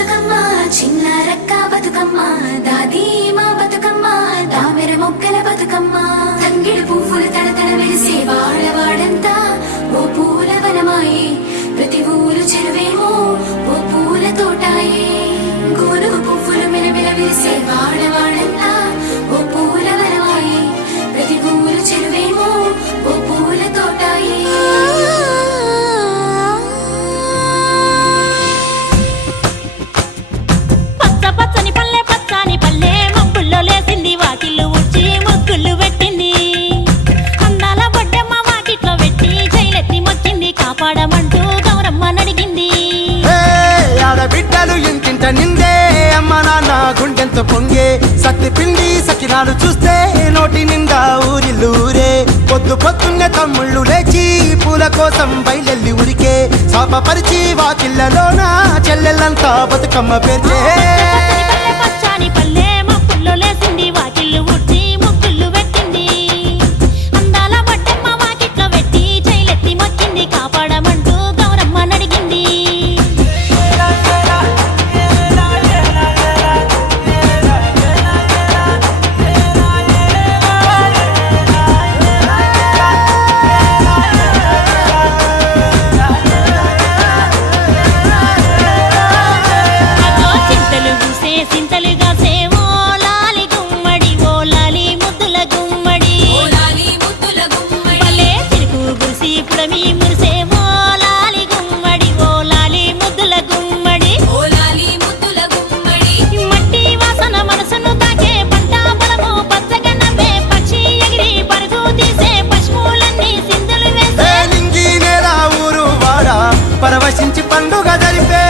బతుకమ్మ చిన్న రక్క బతుకమ్మ దాది మా బతుకమ్మ దామెర మొక్కల బతుకమ్మ తంగిడి పువ్వులు తడతడ మెరిసే వాడవాడంతా ఓ పూల వనమాయే ప్రతి ఊరు చెరువేమో ఓ పూల తోటాయే గోనుగు పువ్వులు మెలమెల విరిసే వాడవాడంతా ఓ పూల వనమాయే ప్రతి ఊరు చెరువేమో ఓ పూల తోటాయే పచ్చని పల్లె పచ్చని పల్లె మబ్బుల్లో లేసింది వాకిళ్ళు ఊడ్చి ముగ్గులు పెట్టింది అందాల బొడ్డమ్మ వాకిట్లో పెట్టి జైలెత్తి మొక్కింది కాపాడమంటూ గౌరమ్మ నడిగింది ఆడబిడ్డలు ఇంటింట నిందే అమ్మ నాన్న గుండెంతో పొంగే సత్తి పిండి సకినాలు చూస్తే నోటి నిండా ఊరిల్లూరే పొద్దు పొద్దున్నే తమ్ముళ్ళు లేచి పూల కోసం బయలెల్లి ఉరికే శాపపరిచి వాకిళ్ళలోన చెల్లెళ్ళంతా బతుకమ్మ పేర్చే పచ్చని పల్లె మబ్బుల్లో లేసింది వాకిళ్ళు ఊడ్చి ముగ్గులు పెట్టింది అందాల బొడ్డమ్మ వాకిట్లో పెట్టి జైలెత్తి మొక్కింది కాపాడమంటూ గౌరమ్మ నడిగింది సింతలుగా సేవో లాలి గుమ్మడి ఓ లాలి ముద్దుల గుమ్మడి భలే చిరుకు గురిసి పుడమి మురిసేవో లాలి గుమ్మడి ఓ లాలి ముద్దుల గుమ్మడి మట్టి వాసన మనసును తాకే పంట పొలము పచ్చగా నవ్వే పక్షి ఎగిరి పరుగు తీసే పశువులన్నీ సింధులు వేసే లింగి నేల ఊరు వాడ పరవశించి పండుగ జరిపే